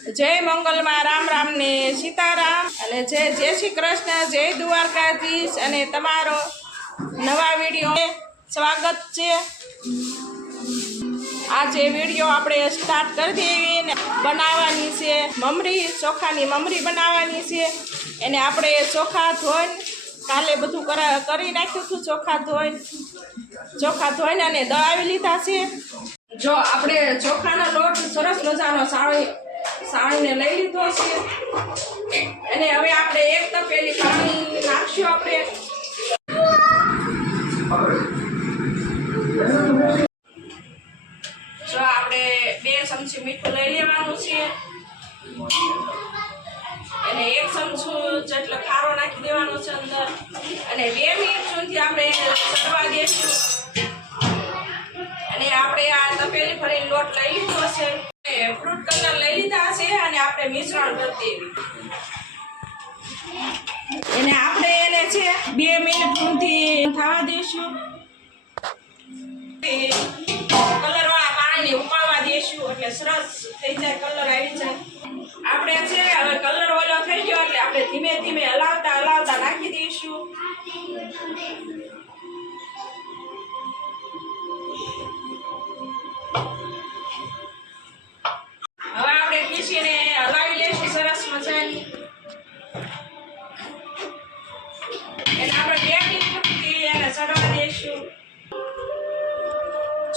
જય મંગલમાં રામ રામ ને સીતારામ. અને જય જય શ્રી કૃષ્ણ, જય દ્વારકાધીશ. અને તમારો નવા વીડિયો સ્વાગત છે. આજે વીડિયો આપણે સ્ટાર્ટ કરી દેવી ને બનાવવાની છે. મમરી, ચોખાની મમરી બનાવવાની છે. એને આપણે ચોખા ધોઈ કાલે બધું કરા, કરી નાખ્યું હતું ચોખા ધોઈ ચોખા ધોઈને અને દળાવી લીધા છે. જો આપણે ચોખાનો લોટ સરસ મજાનો સાળી સાળીને લઈ લીધો છે. અને હવે આપણે એક તપેલી પાણી નાખશું આપણે. જો આપણે બે ચમચી મીઠું લઈ લેવાનું છે. અને એક ચમચું જેટલો ખારો નાખી દેવાનો છે અંદર. અને બે મિનિટ સુધી આપણે ચડવા દેશું. અને આપણે આ તપેલી ભરીને લોટ લઈ લીધો છે. ફ્રૂટ કલર લઈ લીધા છે અને આપણે મિશ્રણ કરી દેવી. એને આપણે એને છે બે મિનિટ સુધી થવા દઈશું. કલર વાળા પાણીને ઉકાળવા દઈશું. એટલે સરસ થઈ જાય કલર આવી જાય.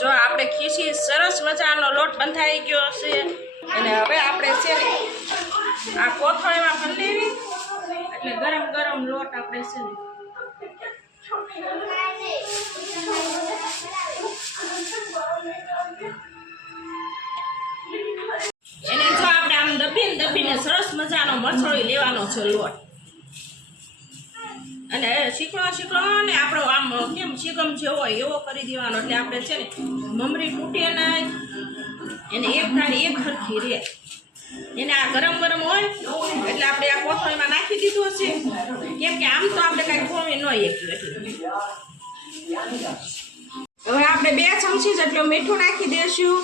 જો આપણે ખીસી, સરસ મજાનો લોટ બંધાઈ ગયો છે. અને હવે આપણે છે ને આ કોથળીમાં લેવી એટલે ગરમ ગરમ લોટ આપણે છે એને જો આપણે આમ દબીને દબીને સરસ મજાનો મસળી લેવાનો છે લોટ. અને શીખડો શીખડો ને આપણો આમ કેમ શીખમ જેવો હોય એવો કરી દેવાનો. એટલે આપણે છે ને મમરી તૂટે નહીં. એને એક થાળી એક હરખી રહે એને આ ગરમ ગરમ હોય, એટલે આપણે આ કોથળીમાં નાખી દીધું છે કેમ કે આમ તો આપણે કાંઈ ખોવી ન હવે આપણે બે ચમચી જેટલું મીઠું નાખી દઈશું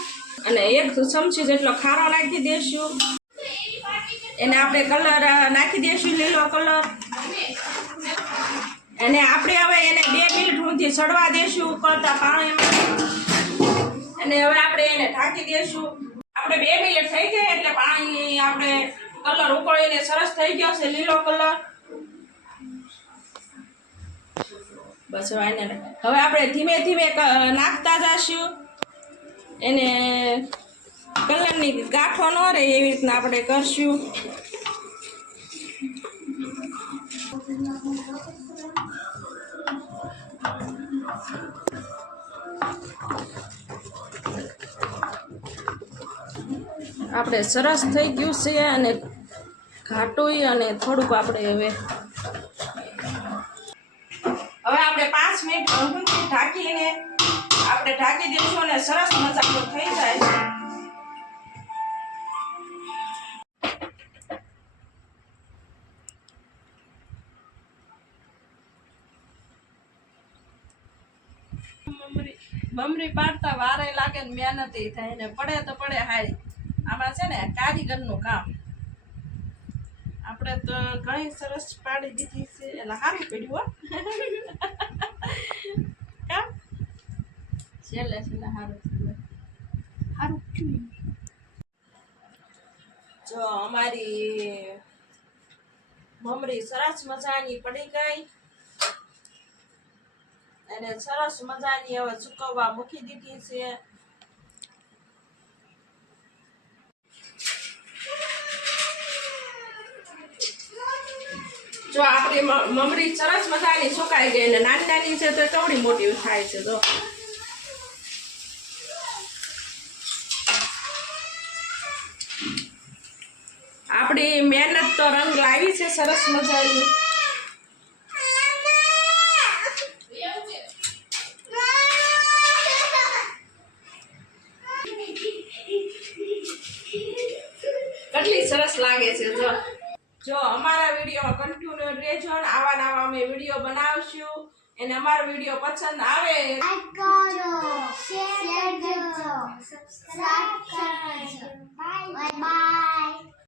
અને એક ચમચી જેટલો ખારો નાખી દઈશું એને આપણે કલર નાખી દઈશું લીલો કલર. અને આપણે હવે એને બે મિનિટ સુધી ચડવા દેશું, ઉકળતા પાણીમાં અને હવે આપણે એને ઢાંકી દેશું. આપણે બે મિનિટ થઈ જાય એટલે પાણી આપણે કલર ઉકળીને સરસ થઈ ગયો છે, લીલો કલર બસ એને હવે આપણે ધીમે ધીમે નાખતા જશું. એને કલરની ગાંઠો ન રહે એવી રીતના આપણે કરશું. આપણે સરસ થઈ ગયું છે અને ઘાટું અને થોડુંક આપણે હવે હવે આપણે પાંચ મિનિટ ઢાંકીને આપણે ઢાંકી દઈશું અને સરસ મજાનું થઈ મમરી મમરી પાડતા વારે લાગે ને મહેનત થાય ને પડે તો પડે હારી. આમાં છે ને કારીગરનું કામ. આપણે તો ઘણી સરસ પાડી દીધી છે. એટલે સારું પડ્યું હો. કામ? છેલ્લે છેલ્લે સારું થયું સારું થયું જો અમારી મમરી સરસ મજાની પડી ગઈ. અને સરસ મજાની હવે સુકવવા મૂકી દીધી છે. જો આપણી મમરી સરસ મજાની સુકાઈ ગઈ ને નાની નાની છે તો કવડી મોટી થાય છે જો. આપણી મહેનત તો રંગ લાવી છે સરસ મજાની. સરસ લાગે છે જો. જો અમારા વિડીયોમાં કન્ટિન્યુ રહેજો ને આવા નવા અમે વીડિયો બનાવશું. અને અમારો વીડિયો પસંદ આવે લાઈક કરો શેર કરજો સબસ્ક્રાઇબ કરજો. Bye bye